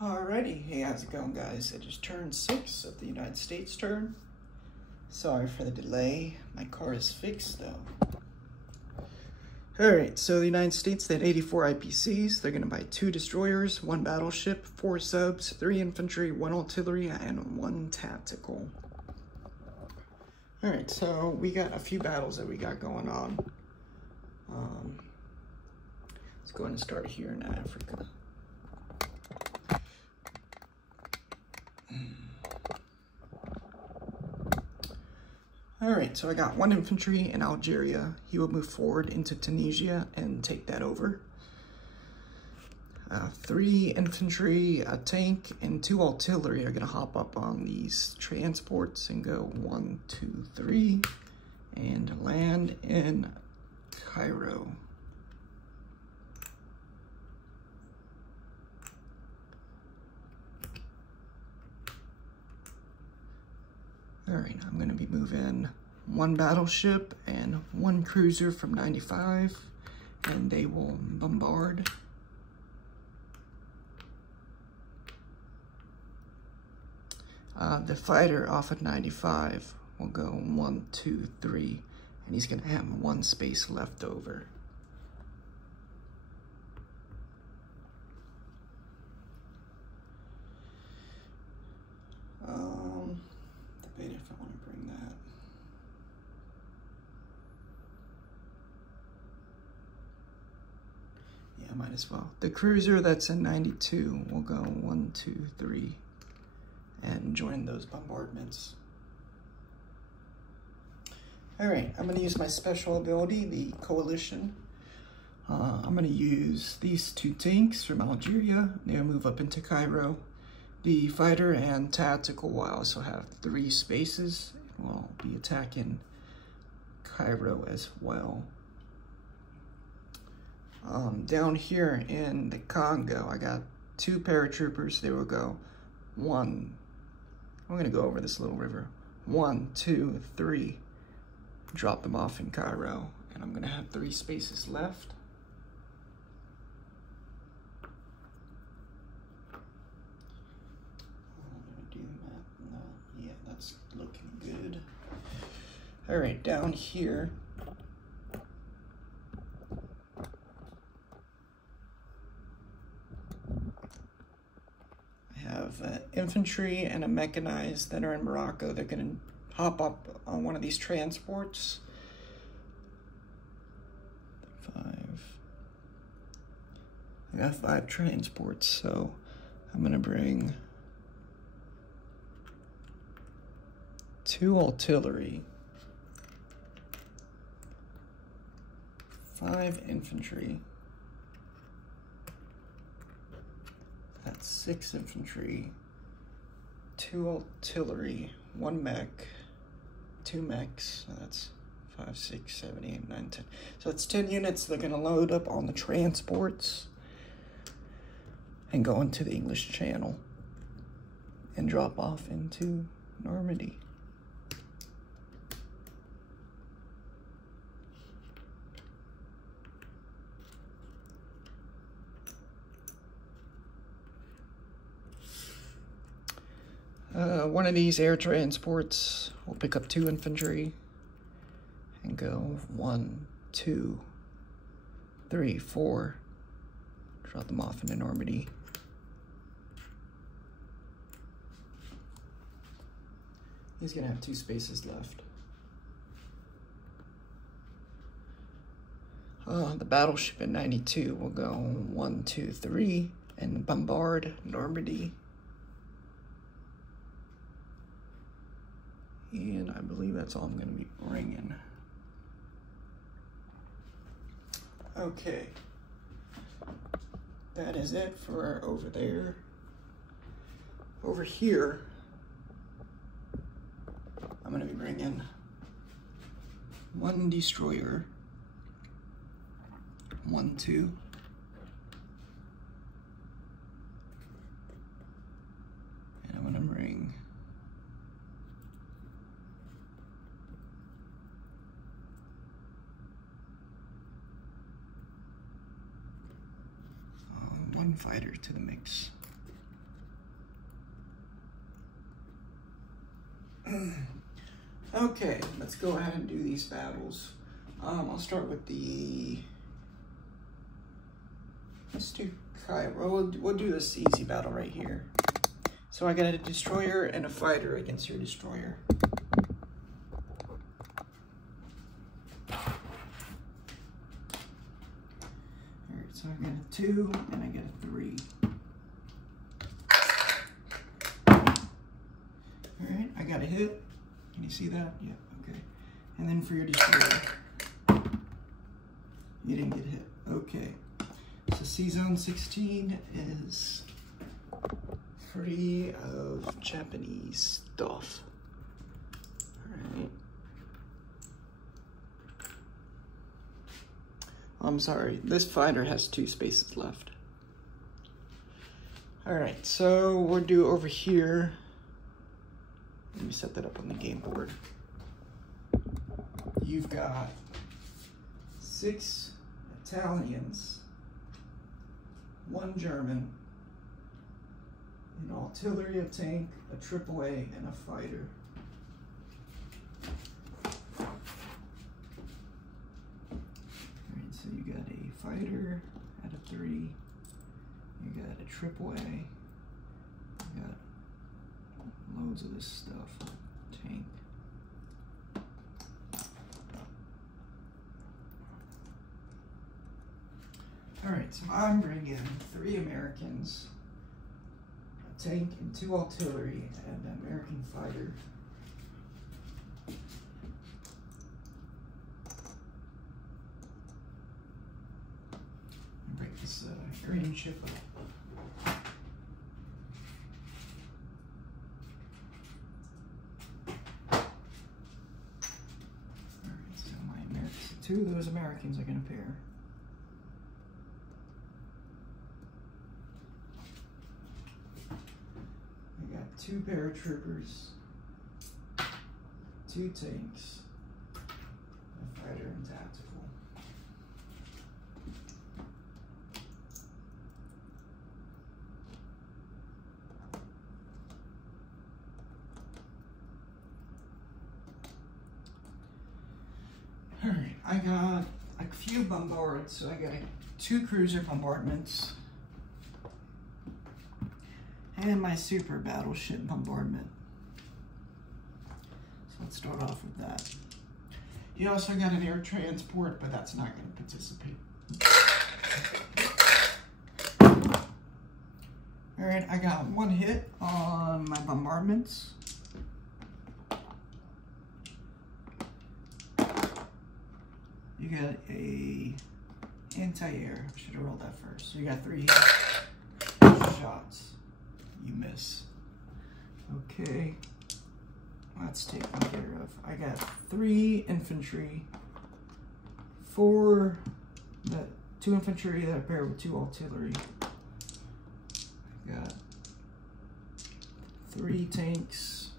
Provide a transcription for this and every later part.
Alrighty, hey, how's it going, guys? It is turn 6 of the United States turn. Sorry for the delay. My car is fixed, though. Alright, so the United States, they had 84 IPCs. They're going to buy 2 destroyers, 1 battleship, 4 subs, 3 infantry, 1 artillery, and 1 tactical. Alright, so we got a few battles that we got going on. Let's go ahead and start here in Africa. Alright, so I got 1 infantry in Algeria. He will move forward into Tunisia and take that over. 3 infantry, a tank, and 2 artillery are going to hop up on these transports and go 1, 2, 3, and land in Cairo. Alright, I'm going to be moving 1 battleship and 1 cruiser from 95, and they will bombard. The fighter off of 95 will go 1, 2, 3, and he's going to have 1 space left over. Debate if I want to bring that. Yeah, might as well. The cruiser that's in 92 will go 1, 2, 3, and join those bombardments. Alright, I'm going to use my special ability, the Coalition. I'm going to use these 2 tanks from Algeria. They'll move up into Cairo. The fighter and tactical will also have 3 spaces. We'll be attacking Cairo as well. Down here in the Congo, I got 2 paratroopers. They will go 1. I'm going to go over this little river. 1, 2, 3. Drop them off in Cairo. And I'm going to have 3 spaces left. Yeah, that's looking good. All right, down here. I have infantry and a mechanized that are in Morocco. They're going to hop up on one of these transports. 5. I got 5 transports, so I'm going to bring 2 artillery, 5 infantry, that's 6 infantry, 2 artillery, 1 mech, 2 mechs, that's 5, 6, 7, 8, 9, 10. So it's 10 units that are going to load up on the transports and go into the English Channel and drop off into Normandy. One of these air transports will pick up 2 infantry and go 1, 2, 3, 4. Drop them off into Normandy. He's gonna have 2 spaces left. The battleship in 92 will go 1, 2, 3 and bombard Normandy. And I believe that's all I'm going to be bringing. Okay. That is it for over there. Over here, I'm going to be bringing 1 destroyer, 1, 2. And I'm going to bring 1 fighter to the mix. Okay, let's go ahead and do these battles. I'll start with the... Let's do Cairo. We'll do this easy battle right here. So I got a destroyer and a fighter against your destroyer. Alright, so I got a 2 and I got a 3. Alright, I got a hit. Can you see that? Yeah, okay. And then for your destroyer, you didn't get hit. Okay. So C-Zone 16 is free of Japanese stuff. Alright. I'm sorry, this fighter has 2 spaces left. Alright, so we'll do over here. Let me set that up on the game board. You've got 6 Italians, 1 German, an artillery, a tank, a AAA, and a fighter. Alright, so you got a fighter at a 3, you got a AAA, you got loads of this stuff, tank. Alright, so I'm bringing 3 Americans, a tank and 2 artillery, and an American fighter. Break this green ship up. Alright, so my Americans, 2 of those Americans are going to pair. I got 2 paratroopers, 2 tanks, a fighter and tactical. Alright, I got a few bombards, so I got 2 cruiser bombardments and my super battleship bombardment. So let's start off with that. You also got an air transport, but that's not going to participate. Alright, I got 1 hit on my bombardments. You got a anti-air. I should have rolled that first. So you got 3 shots. You miss. Okay. That's taken care of. I got 3 infantry. 2 infantry that I pair with 2 artillery. I got 3 tanks.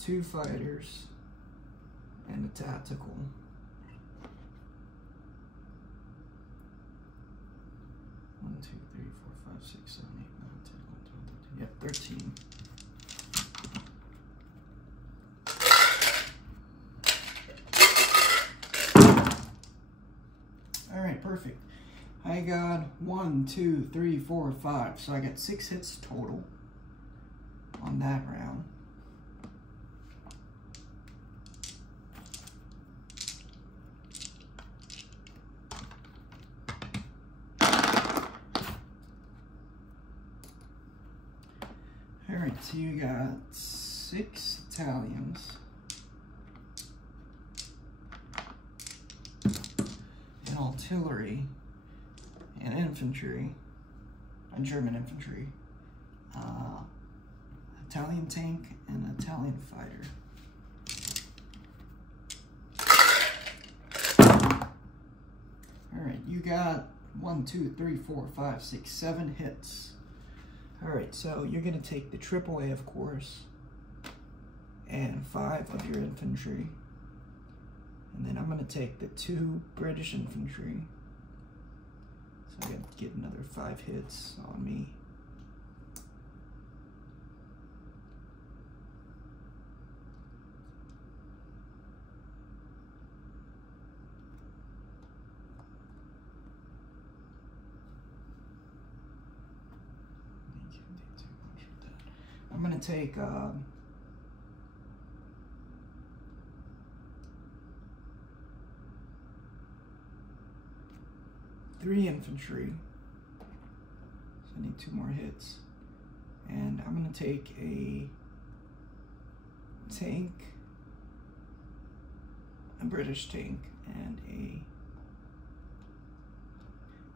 2 fighters. And a tactical. 1, 2, 3, 4, 5, 6, 7, 8, 9, 10, 11, 12, 13. Yep, 13. Alright, perfect. I got 1, 2, 3, 4, 5. So I got 6 hits total on that round. Alright, so you got 6 Italians, an artillery, an infantry, a German infantry, Italian tank, and an Italian fighter. Alright, you got 1, 2, 3, 4, 5, 6, 7 hits. Alright, so you're going to take the AAA, of course, and 5 of your infantry. And then I'm going to take the 2 British infantry. So I got to get another 5 hits on me. gonna take 3 infantry. So I need 2 more hits. And I'm gonna take a tank, a British tank, and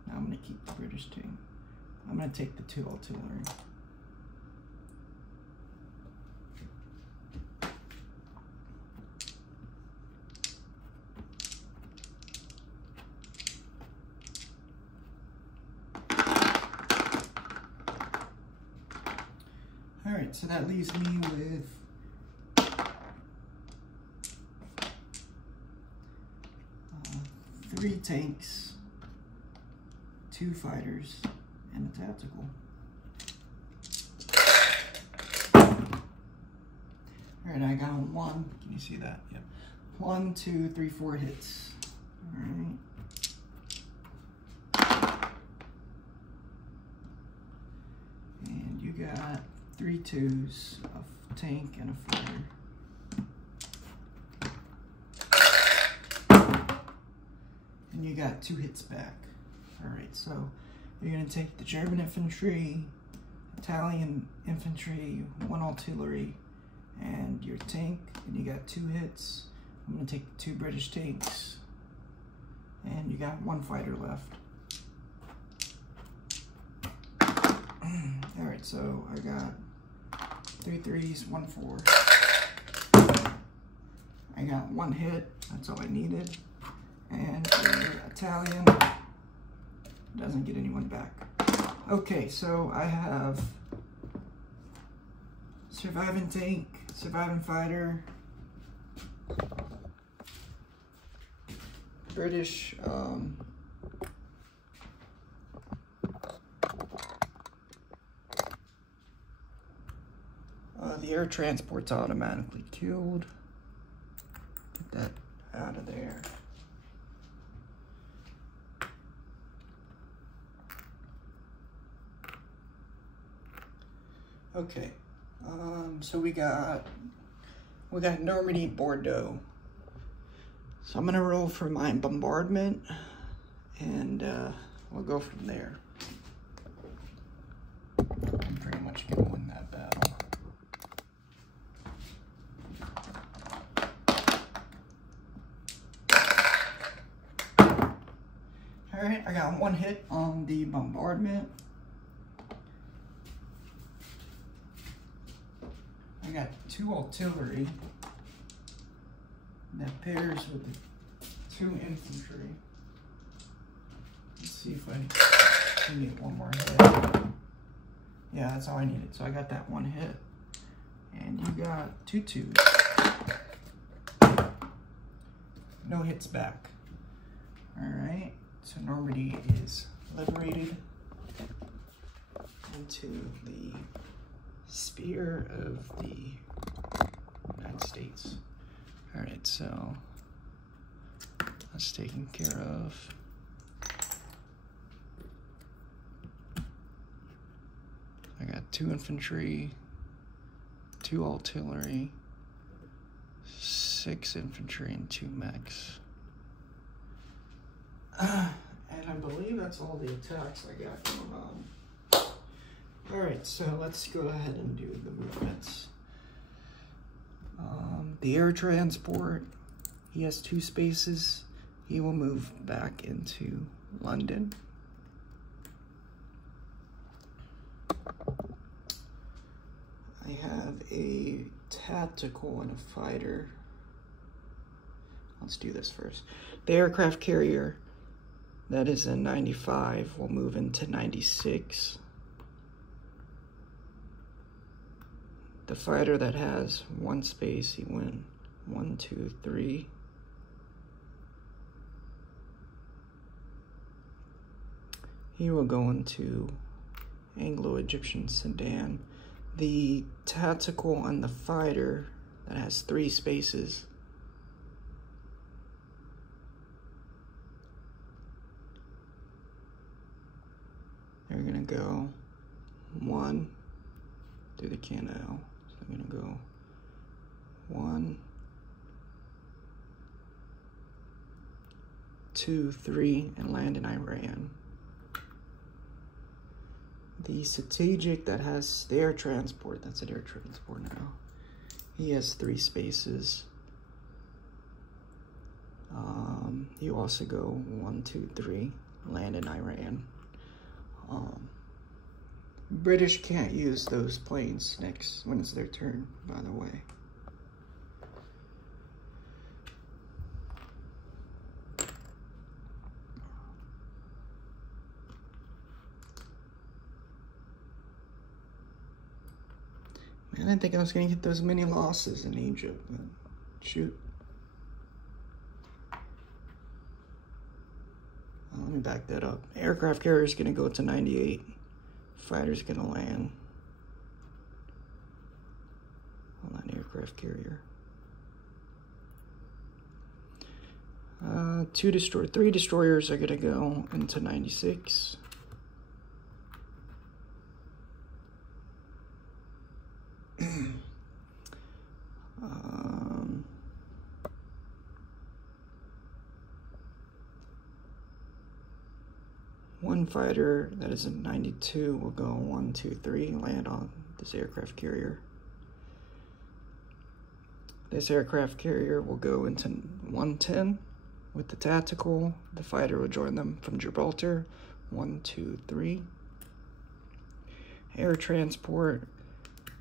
no, I'm gonna keep the British tank. I'm gonna take the 2 artillery. All right, so that leaves me with 3 tanks, 2 fighters, and a tactical. All right, I got 1. Can you see that? Yep. 1, 2, 3, 4 hits. All right. And you got 3 2s, a tank, and a fighter. And you got 2 hits back. All right, so you're gonna take the German infantry, Italian infantry, 1 artillery, and your tank, and you got 2 hits. I'm gonna take the 2 British tanks, and you got 1 fighter left. All right, so I got 3 3s, 1 4. I got 1 hit, that's all I needed. And the Italian doesn't get anyone back. Okay, so I have surviving tank, surviving fighter, British, the air transport's automatically killed. Get that out of there. Okay, so we got Normandy, Bordeaux. So I'm gonna roll for my bombardment, and we'll go from there. I'm pretty much gonna win that battle. All right, I got 1 hit on the bombardment. I got 2 artillery that pairs with the 2 infantry. Let's see if I can get 1 more hit. Yeah, that's all I needed. So I got that 1 hit. And you got 2 2s. No hits back. All right, so Normandy is liberated into the sphere of the United States. All right, so that's taken care of. I got 2 infantry, 2 artillery, 6 infantry, and 2 mechs. And I believe that's all the attacks I got going on. All right, so let's go ahead and do the movements. The air transport, he has 2 spaces. He will move back into London. I have a tactical and a fighter. Let's do this first. The aircraft carrier that is in 95 will move into 96. The fighter that has 1 space, he went 1, 2, 3. He will go into Anglo-Egyptian Sudan. The tactical and the fighter that has 3 spaces, they're gonna go 1, through the canal. So I'm gonna go 1, 2, 3, and land in Iran. The strategic that has the air transport, that's an air transport now. He has 3 spaces. You also go 1, 2, 3, land in Iran. British can't use those planes next when it's their turn, by the way. Man, I didn't think I was gonna get those many losses in Egypt, but shoot. Let me back that up. Aircraft carrier is gonna go to 98. Fighter's gonna land on that aircraft carrier. 3 destroyers are gonna go into 96. One fighter that is in 92 will go 1, 2, 3, land on this aircraft carrier. This aircraft carrier will go into 110 with the tactical. The fighter will join them from Gibraltar. 1, 2, 3. Air transport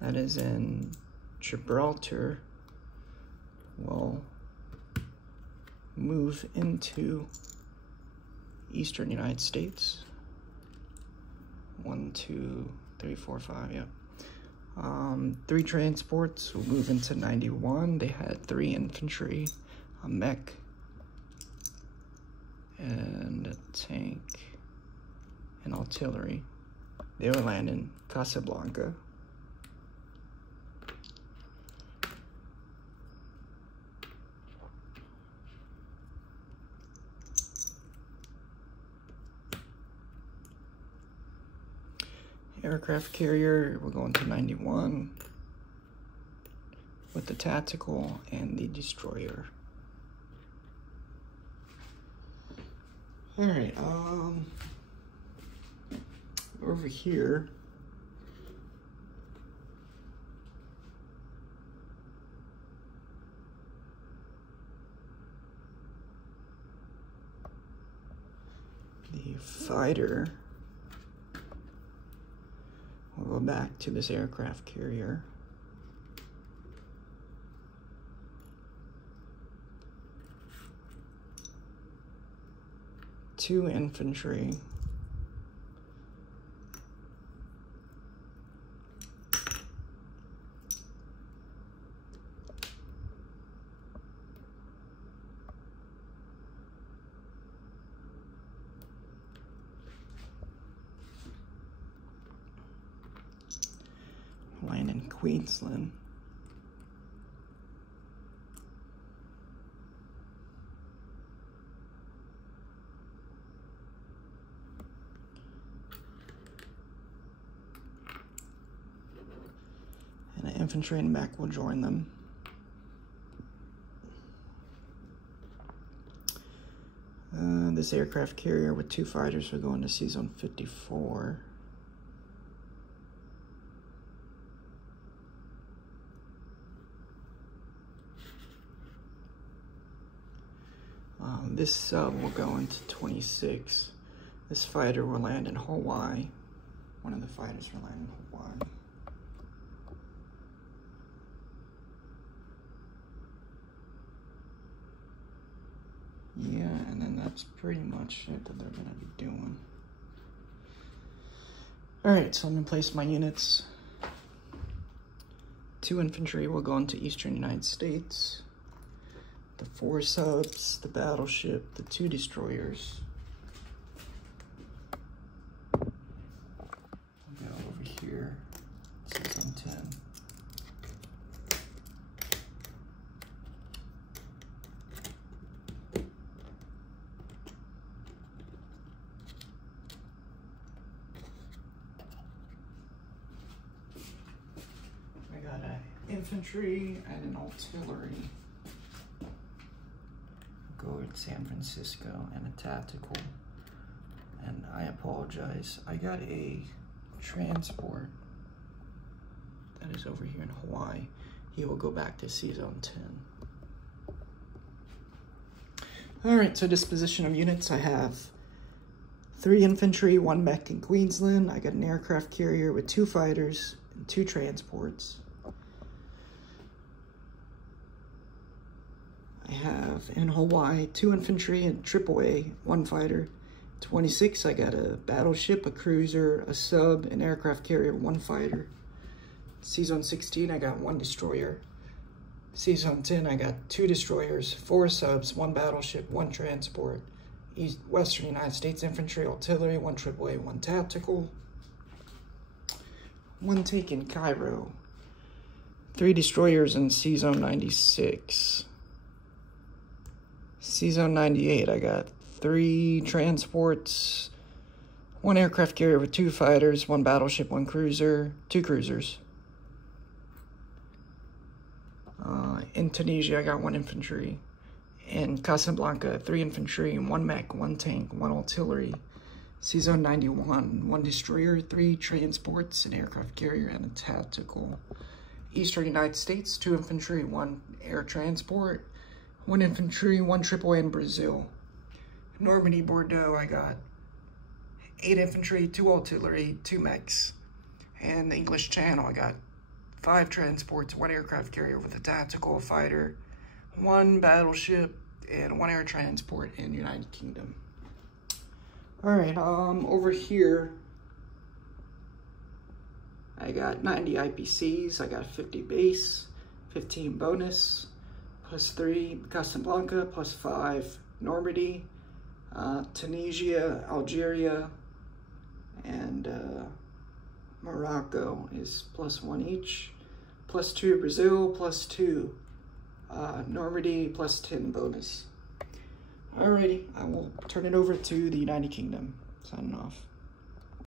that is in Gibraltar will move into Eastern United States. 1, 2, 3, 4, 5, yeah. 3 transports will move into 91. They had 3 infantry, a mech, and a tank, and artillery. They will land in Casablanca. Aircraft carrier, we're going to 91 with the tactical and the destroyer. All right, over here, the fighter will go back to this aircraft carrier. Two infantry. Land in Queensland. And an infantry and mech will join them. This aircraft carrier with 2 fighters will go into Sea Zone 54. This sub will go into 26. This fighter will land in Hawaii. One of the fighters will land in Hawaii. Yeah, and then that's pretty much it that they're gonna be doing. Alright, so I'm gonna place my units. 2 infantry will go into Eastern United States. The 4 subs, the battleship, the 2 destroyers. I'll go over here, Sea Zone 10. infantry and an artillery. Go to San Francisco and a tactical. And I apologize, I got a transport that is over here in Hawaii. He will go back to Sea Zone 10. Alright, so disposition of units, I have 3 infantry, 1 mech in Queensland. I got an aircraft carrier with 2 fighters and 2 transports. I have in Hawaii 2 infantry and AAA, 1 fighter. 26, I got a battleship, a cruiser, a sub, an aircraft carrier, 1 fighter. Sea Zone 16, I got 1 destroyer. Sea Zone 10, I got 2 destroyers, 4 subs, 1 battleship, 1 transport. Western United States infantry, artillery, 1 AAA, 1 tactical. 1 tank in Cairo. 3 destroyers in Sea Zone 96. Sea Zone 98, I got 3 transports, 1 aircraft carrier with 2 fighters, 1 battleship, 1 cruiser, 2 cruisers. In Tunisia, I got 1 infantry. In Casablanca, 3 infantry, 1 mech, 1 tank, 1 artillery. Sea Zone 91, 1 destroyer, 3 transports, an aircraft carrier, and a tactical. Eastern United States, 2 infantry, 1 air transport, 1 infantry, 1 AAA in Brazil. Normandy, Bordeaux, I got 8 infantry, 2 artillery, 2 mechs. And the English Channel, I got 5 transports, 1 aircraft carrier with a tactical fighter, 1 battleship, and 1 air transport in United Kingdom. Alright, over here, I got 90 IPCs, I got 50 base, 15 bonus, plus 3 Casablanca, plus 5 Normandy, Tunisia, Algeria, and Morocco is plus 1 each, plus 2 Brazil, plus 2 Normandy, plus 10 bonus. Alrighty, I will turn it over to the United Kingdom. Signing off.